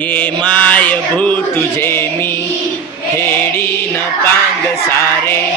घे माय भू तुझे मी हेडीन पांग सारे.